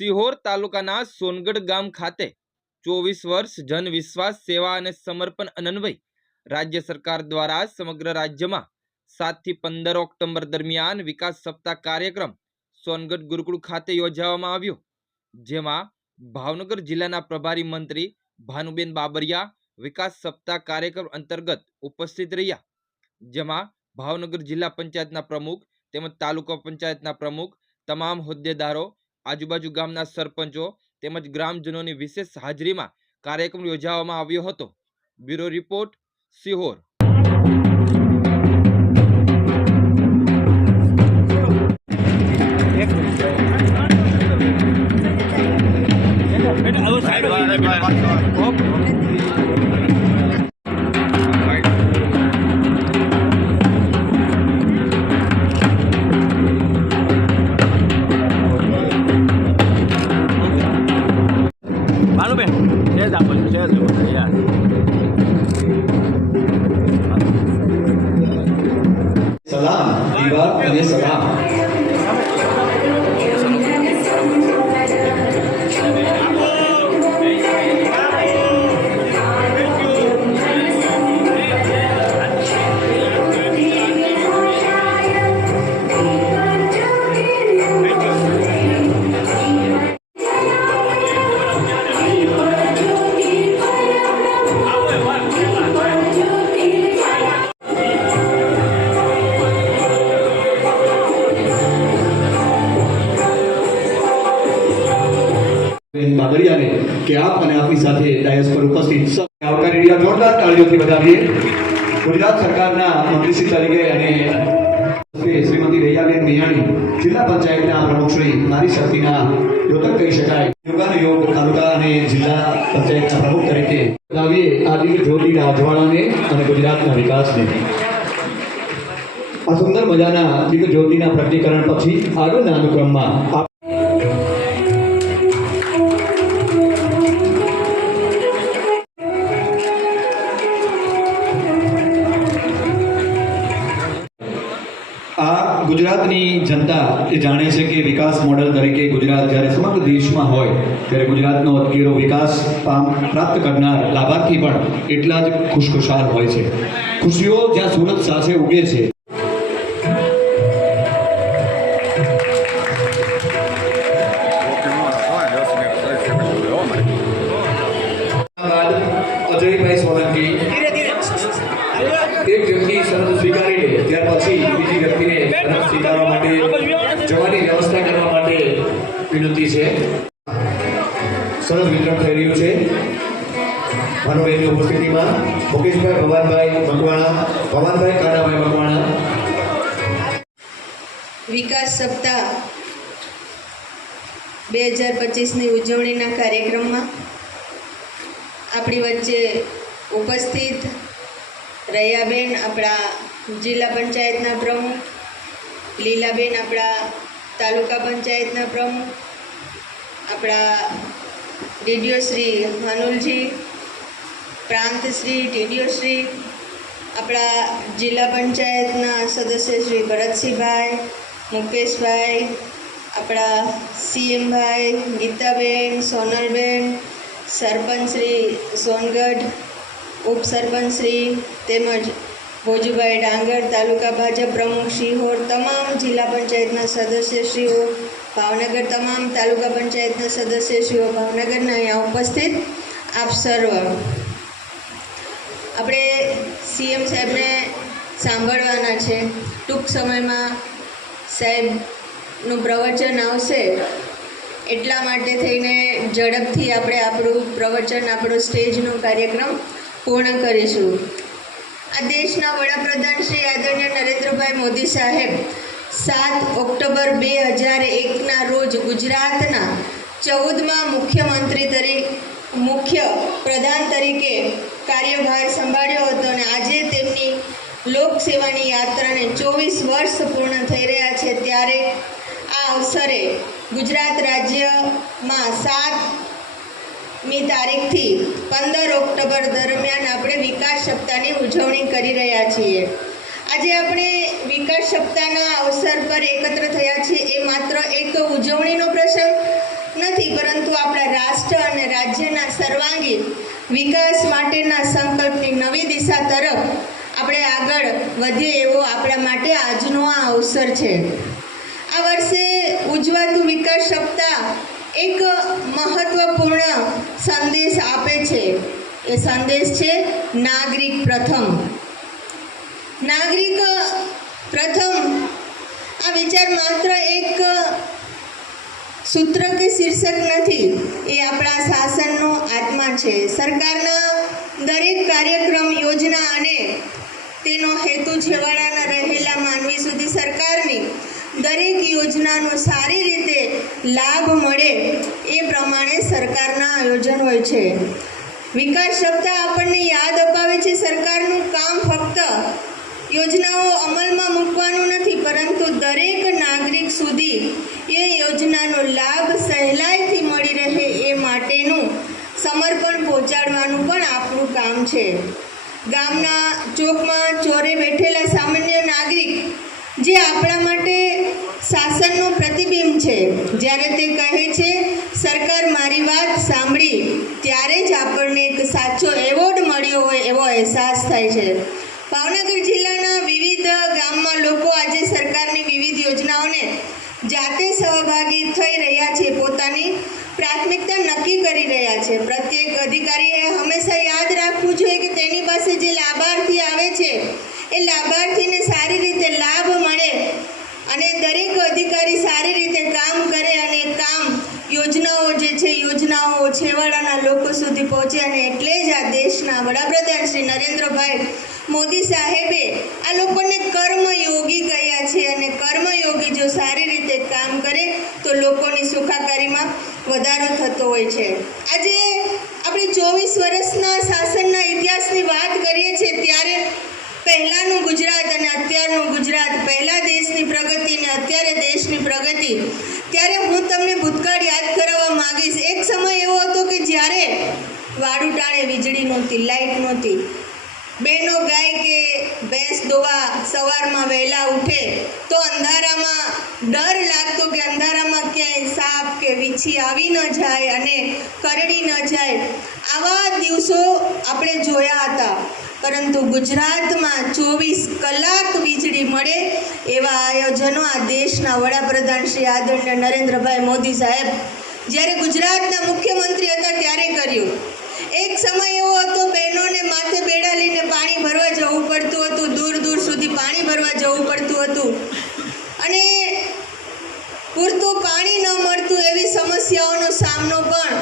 સિહોર તાલુકાના સોનગઢ ગામ ખાતે 24 વર્ષ જન વિશ્વાસ સેવા અને સમર્પણ અન્વય રાજ્ય સરકાર દ્વારા સમગ્ર રાજ્યમાં 7 થી 15 ઓક્ટોબર દરમિયાન વિકાસ સપ્તાહ કાર્યક્રમ સોનગઢ ગુરુકુળ ખાતે યોજવામાં આવ્યો, જેમાં ભાવનગર જિલ્લાના પ્રભારી મંત્રી ભાનુબેન બાબરિયા વિકાસ સપ્તાહ કાર્યક્રમ અંતર્ગત ઉપસ્થિત રહ્યા, જેમાં ભાવનગર જિલ્લા પંચાયતના પ્રમુખ તેમજ તાલુકા પંચાયતના પ્રમુખ, તમામ હોદ્દેદારો, આજુબાજુ ગામના સરપંચો તેમજ ગ્રામજનોની વિશેષ હાજરીમાં કાર્યક્રમ યોજવામાં આવ્યો હતો। Bureau report, Sihor. सलाम दीवार અને સલામ। बाबरिया ने कि आप અને આપની સાથે ડાયસ પર ઉપસ્થિત સૌ આવકારી રહ્યા, જોરદાર તાળીઓથી વધાવીએ। ગુજરાત સરકારના મંત્રીશ્રી તરીકે અને શ્રીમતી રૈયાબેન મિયાણી, જિલ્લા પંચાયતના પ્રમુખ શ્રી નારી શક્તિના યોજક કહી શકાય, યોગાનો યોગ તાલુકા અને જિલ્લા પંચાયતના પ્રમુખ તરીકે વધાવીએ આ દિવ્ય જ્યોતિના અજવાળાને અને ગુજરાતના વિકાસને। આ સુંદર મજાના દિવ્ય જ્યોતિના પ્રગટીકરણ પછી આગળના અનુક્રમમાં गुजरातनी जनता ये जाने छे कि विकास मॉडल तरीके गुजरात જ્યારે સમગ્ર દેશમાં હોય ત્યારે ગુજરાતનો અટકેરો વિકાસ પ્રાપ્ત કરનાર લાભાર્થી પણ એટલા જ ખુશખુશાલ હોય છે। ખુશીઓ જ્યાં સુરત સાથે ઉગે છે। અજયભાઈ સોલંકી એક વ્યક્તિ શરત સ્વીકારી લે ત્યાર પછી બીજી વ્યક્તિને શરત સ્વીકારવા માટે જવાની વ્યવસ્થા કરવા માટે વિનંતી છે। શરત વિતરણ થઈ રહ્યું છે। ભાનુબેનની ઉપસ્થિતિમાં મુકેશભાઈ ભવાનભાઈ મકવાણા, ભવાનભાઈ કાનાભાઈ મકવાણા। વિકાસ સપ્તાહ 2025ની ઉજવણીના કાર્યક્રમમાં આપણી વચ્ચે ઉપસ્થિત રૈયાબેન આપણા જિલ્લા પંચાયતના પ્રમુખ, લીલાબેન આપણા તાલુકા પંચાયતના પ્રમુખ, આપણા ડીડીઓ શ્રી હાનુલજી, પ્રાંતશ્રી, ટીડીઓશ્રી, આપણા જિલ્લા પંચાયતના સદસ્ય શ્રી ભરતસિંહભાઈ, મુકેશભાઈ, આપણા સીએમભાઈ, ગીતાબેન, સોનલબેન, સરપંચ શ્રી સોનગઢ, ઉપસરપંચ શ્રી તેમજ ભોજુભાઈ ડાંગર, તાલુકા ભાજપ પ્રમુખ સિહોર, તમામ જિલ્લા પંચાયતના સદસ્યશ્રીઓ, ભાવનગર તમામ તાલુકા પંચાયતના સદસ્યશ્રીઓ, ભાવનગરના અહીંયા ઉપસ્થિત આપ સર્વ, આપણે સીએમ સાહેબને સાંભળવાના છે। ટૂંક સમયમાં સાહેબનું પ્રવચન આવશે, એટલા માટે થઈને ઝડપથી આપણે આપણું પ્રવચન, આપણો સ્ટેજનો કાર્યક્રમ પૂર્ણ કરીશું। આ દેશના વડાપ્રધાન શ્રી આદરણીય નરેન્દ્રભાઈ મોદી સાહેબ 7 ઓક્ટોબર 2001ના રોજ ગુજરાતના 14મા મુખ્ય પ્રધાન તરીકે કાર્યભાર સંભાળ્યો હતો અને આજે તેમની લોકસેવાની યાત્રાને 24 વર્ષ પૂર્ણ થઈ રહ્યા છે। ત્યારે આ અવસરે ગુજરાત રાજ્યમાં 7મી તારીખથી 15 ઓક્ટોબર દરમિયાન આપણે વિકાસ સપ્તાહની ઉજવણી કરી રહ્યા છીએ। આજે આપણે વિકાસ સપ્તાહના અવસર પર એકત્ર થયા છીએ એ માત્ર એક ઉજવણીનો પ્રસંગ નથી, આપણા રાષ્ટ્ર અને રાજ્યના સર્વાંગી વિકાસ માટેના સંકલ્પની નવી દિશા તરફ આપણે આગળ વધીએ એવો આપણા માટે આજનો આ અવસર છે. આ વર્ષે ઉજવાતું વિકાસ સપ્તાહ એક મહત્વપૂર્ણ સંદેશ આપે છે. એ સંદેશ છે નાગરિક પ્રથમ. નાગરિક પ્રથમ આ વિચાર માત્ર એક સૂત્ર કે શીર્ષક નથી, એ આપણા શાસનનો આત્મા છે. સરકારના દરેક કાર્યક્રમ, યોજના અને તેનો હેતુ છેવાડાના રહેલા માનવી સુધી સરકારની દરેક યોજનાનો સારી રીતે લાભ મળે એ પ્રમાણે સરકારના આયોજન હોય છે. વિકાસ સપ્તાહ આપણને યાદ અપાવે છે સરકારનું કામ ફક્ત યોજનાઓ અમલમાં મૂકવાનું નથી, પરંતુ દરેક નાગરિક સુધી એ યોજનાનો લાભ સહેલાઈથી મળી રહે એ માટેનું સમર્પણ પહોંચાડવાનું પણ આપણું કામ છે. ગામના ચોકમાં ચોરે બેઠેલા સામાન્ય નાગરિક જે આપણા માટે શાસનનું પ્રતિબિંબ છે, જ્યારે તે કહે છે સરકાર મારી વાત સાંભળી, ત્યારે જ આપણને એક સાચો એવોર્ડ મળ્યો હોય એવો અહેસાસ થાય છે. ભાવનગર જિલ્લાના વિવિધ ગામમાં લોકો આજે સરકારની વિવિધ યોજનાઓને જાતે સહભાગી થઈ રહ્યા છે, પોતાની પ્રાથમિકતા નક્કી કરી રહ્યા છે. પ્રત્યેક અધિકારીએ હંમેશા યાદ રાખવું જોઈએ કે તેની પાસે જે લાભાર્થી આવે છે એ લાભાર્થીને સારી રીતે લાભ મળે અને દરેક અધિકારી સારી રીતે કામ કરે અને કામ યોજનાઓ જે છે યોજનાઓ છેવાડાના લોકો સુધી પહોંચે. અને એટલે જ આ દેશના વડાપ્રધાન શ્રી નરેન્દ્રભાઈ મોદી સાહેબે આ લોકોને કર્મયોગી કહ્યા છે, અને કર્મયોગી જો સારી રીતે કામ કરે તો લોકોની સુખાકારીમાં વધારો થતો હોય છે. આજે આપણે 24 વર્ષના શાસનના ઇતિહાસની વાત કરીએ છીએ, ત્યારે પહેલાંનું ગુજરાત અને અત્યારનું ગુજરાત, પહેલાં દેશની પ્રગતિ અને અત્યારે દેશની પ્રગતિ, ત્યારે હું તમને ભૂતકાળ યાદ કરાવવા માંગીશ. એક સમય એવો હતો કે જ્યારે વાડું ટાણે વીજળી નહોતી, લાઇટ નહોતી. બહેનો ગાય કે ભેંસ દોવા સવારમાં વહેલા ઉઠે તો અંધારામાં ડર લાગતો કે અંધારામાં ક્યાંય સાપ કે વીછી આવી ન જાય અને કરડી ન જાય. આવા દિવસો આપણે જોયા હતા, પરંતુ ગુજરાતમાં 24 કલાક વીજળી મળે એવા આયોજનો આ દેશના વડાપ્રધાન શ્રી આદરણીય નરેન્દ્રભાઈ મોદી સાહેબ જ્યારે ગુજરાતના મુખ્યમંત્રી હતા ત્યારે કર્યું. એક સમય એવો હતો બહેનોને માથે બેડા લઈને પાણી ભરવા જવું પડતું હતું, દૂર દૂર સુધી પાણી ભરવા જવું પડતું હતું, અને પૂરતું પાણી ન મળતું એવી સમસ્યાઓનો સામનો પણ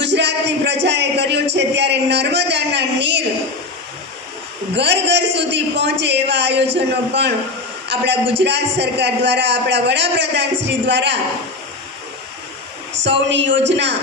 ગુજરાતની પ્રજાએ કર્યો છે. ત્યારે નર્મદાના નીર ઘર ઘર સુધી પહોંચે એવા આયોજનો પણ આપણા ગુજરાત સરકાર દ્વારા, આપણા વડાપ્રધાન શ્રી દ્વારા સૌની યોજના